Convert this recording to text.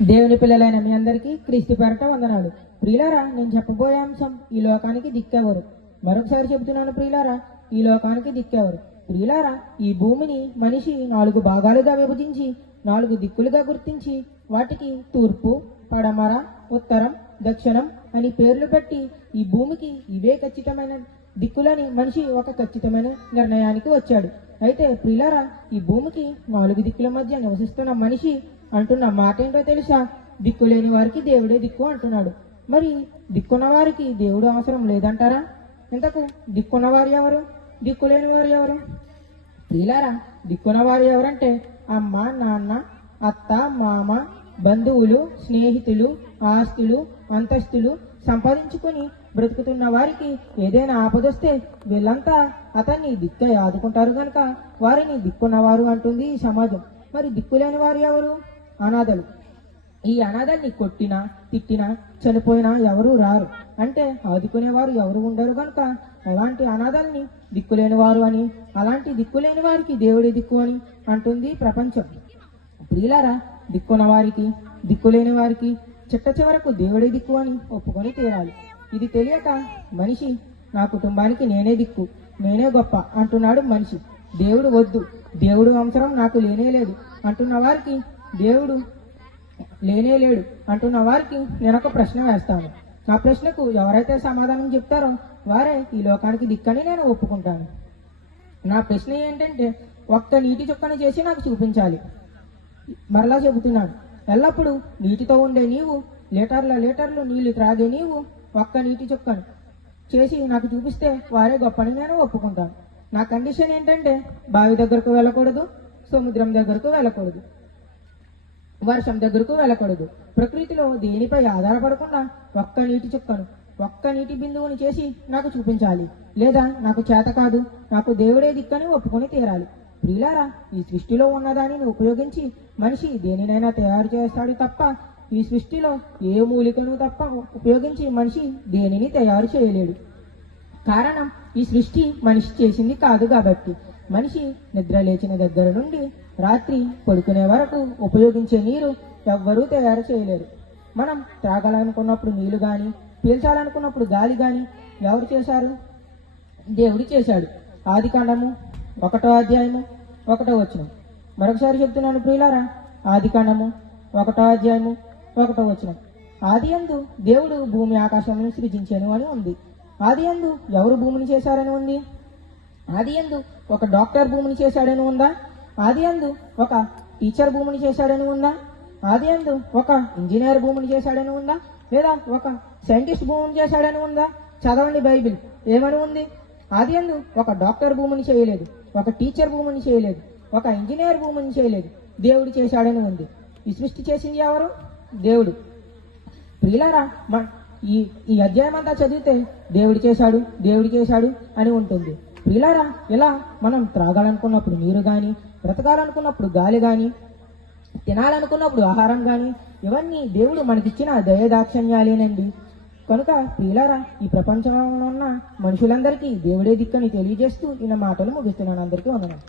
దేవుని పిల్లలైన మీ అందరికీ క్రీస్తు పేరట వందనాలు. ప్రియులారా, నేను చెప్పబోయే అంశం ఈ లోకానికి దిక్కెవరు. మరొకసారి చెబుతున్నాను ప్రియులారా, ఈ లోకానికి దిక్కెవరు. ప్రియులారా, ఈ భూమిని మనిషి 4 భాగాలుగా విభజించి 4 దిక్కులుగా గుర్తించి వాటికి తూర్పు, పడమర, ఉత్తరం, దక్షిణం అని పేర్లు పెట్టి ఈ భూమికి ఇవే ఖచ్చితమైన దిక్కులని మనిషి ఒక ఖచ్చితమైన నిర్ణయానికి వచ్చాడు. అయితే ప్రియులారా, ఈ భూమికి 4 దిక్కుల మధ్య నివసిస్తున్న మనిషి అంటున్న మాట ఏంటో తెలుసా? దిక్కు లేని వారికి దేవుడే దిక్కు అంటున్నాడు. మరి దిక్కున్న వారికి దేవుడు అవసరం లేదంటారా? ఇంతకు దిక్కున్న వారు ఎవరు, దిక్కు లేని వారు ఎవరు? ప్రియులారా, దిక్కున్న వారు ఎవరంటే అమ్మ, నాన్న, అత్త, మామ, బంధువులు, స్నేహితులు, ఆస్తులు, అంతస్తులు సంపాదించుకుని బ్రతుకుతున్న వారికి ఏదైనా ఆపదొస్తే వీళ్ళంతా అతన్ని దిక్కై ఆదుకుంటారు కనుక వారిని దిక్కున్నవారు అంటుంది ఈ సమాజం. మరి దిక్కులేని వారు ఎవరు? అనాథలు. ఈ అనాథల్ని కొట్టినా తిట్టినా చనిపోయినా ఎవరు రారు, అంటే ఆదుకునేవారు ఎవరు ఉండరు కనుక అలాంటి అనాథల్ని దిక్కులేని వారు అని, అలాంటి దిక్కులేని వారికి దేవుడి దిక్కు అని అంటుంది ప్రపంచం. ప్రియులారా, దిక్కున్న వారికి దిక్కులేని వారికి చిట్ట చివరకు దేవుడి దిక్కు అని ఒప్పుకొని తీరాలి. ఇది తెలియక మనిషి నా కుటుంబానికి నేనే దిక్కు, నేనే గొప్ప అంటున్నాడు మనిషి. దేవుడు వద్దు, దేవుడు అవసరం నాకు లేనే లేదు అంటున్న వారికి, దేవుడు లేనే లేడు అంటున్న వారికి నేను ఒక ప్రశ్న వేస్తాను. నా ప్రశ్నకు ఎవరైతే సమాధానం చెప్తారో వారే ఈ లోకానికి దిక్కని నేను ఒప్పుకుంటాను. నా ప్రశ్న ఏంటంటే, ఒక్క నీటి చుక్కను చేసి నాకు చూపించాలి. మరలా చెబుతున్నాను, ఎల్లప్పుడూ నీటితో ఉండే నీవు, లీటర్లు నీళ్లు త్రాగే నీవు ఒక్క నీటి చుక్కను చేసి నాకు చూపిస్తే వారే గొప్పని నేను ఒప్పుకుంటాను. నా కండిషన్ ఏంటంటే, బావి దగ్గరకు వెళ్ళకూడదు, సముద్రం దగ్గరకు వెళ్ళకూడదు, వర్షం దగ్గరకు వెళ్ళకూడదు. ప్రకృతిలో దేనిపై ఆధారపడకుండా ఒక్క నీటి చుక్కను, ఒక్క నీటి బిందువుని చేసి నాకు చూపించాలి. లేదా నాకు చేత కాదు, నాకు దేవుడే దిక్కని ఒప్పుకొని తీరాలి. ప్రియులారా, ఈ సృష్టిలో ఉన్నదానిని ఉపయోగించి మనిషి దేనినైనా తయారు చేస్తాడు తప్ప ఈ సృష్టిలో ఏ మూలికను తప్ప ఉపయోగించి మనిషి దేనిని తయారు చేయలేడు. కారణం, ఈ సృష్టి మనిషి చేసింది కాదు కాబట్టి. మనిషి నిద్ర లేచిన దగ్గర నుండి రాత్రి పడుకునే వరకు ఉపయోగించే నీరు ఎవ్వరూ తయారు చేయలేరు. మనం త్రాగాలనుకున్నప్పుడు నీళ్లు కానీ, పీల్చాలనుకున్నప్పుడు గాలి కానీ ఎవరు చేశారు? దేవుడు చేశాడు. ఆదికాండము 1వ అధ్యాయము 1వ వచనం. మరొకసారి చెప్తున్నాను ప్రియులారా, ఆదికాండము 1వ అధ్యాయము 1వ వచనం. ఆదియందు దేవుడు భూమి ఆకాశమును సృజించెను అని ఉంది. ఆదియందు ఎవరు భూమిని చేశారని ఉంది? ఆదియందు ఒక డాక్టర్ భూమిని చేశాడని ఉందా? ఆదియందు ఒక టీచర్ భూమిని చేశాడని ఉందా? ఆదియందు ఒక ఇంజనీర్ భూమిని చేశాడని ఉందా? లేదా ఒక సైంటిస్ట్ భూమిని చేశాడని ఉందా? చదవండి బైబిల్, ఏమని ఉంది? ఆదియందు ఒక డాక్టర్ భూమిని చేయలేదు, ఒక టీచర్ భూమిని చేయలేదు, ఒక ఇంజనీర్ భూమిని చేయలేదు, దేవుడు చేశాడని ఉంది. ఈ సృష్టి చేసింది ఎవరు? దేవుడు. ప్రియులారా, ఈ అధ్యాయం అంతా చదివితే దేవుడు చేశాడు, దేవుడు చేశాడు అని ఉంటుంది. ప్రియులారా, ఇలా మనం త్రాగాలనుకున్నప్పుడు నీరు కానీ, బ్రతకాలనుకున్నప్పుడు గాలి కానీ, తినాలనుకున్నప్పుడు ఆహారం కానీ, ఇవన్నీ దేవుడు మనకిచ్చిన దయదాక్షణ్యాలేనండి. కనుక ప్రియులారా, ఈ ప్రపంచంలో ఉన్న మనుషులందరికీ దేవుడే దిక్కని తెలియజేస్తూ ఈ మాటలు ముగిస్తున్నాను. అందరికీ వందనాలు.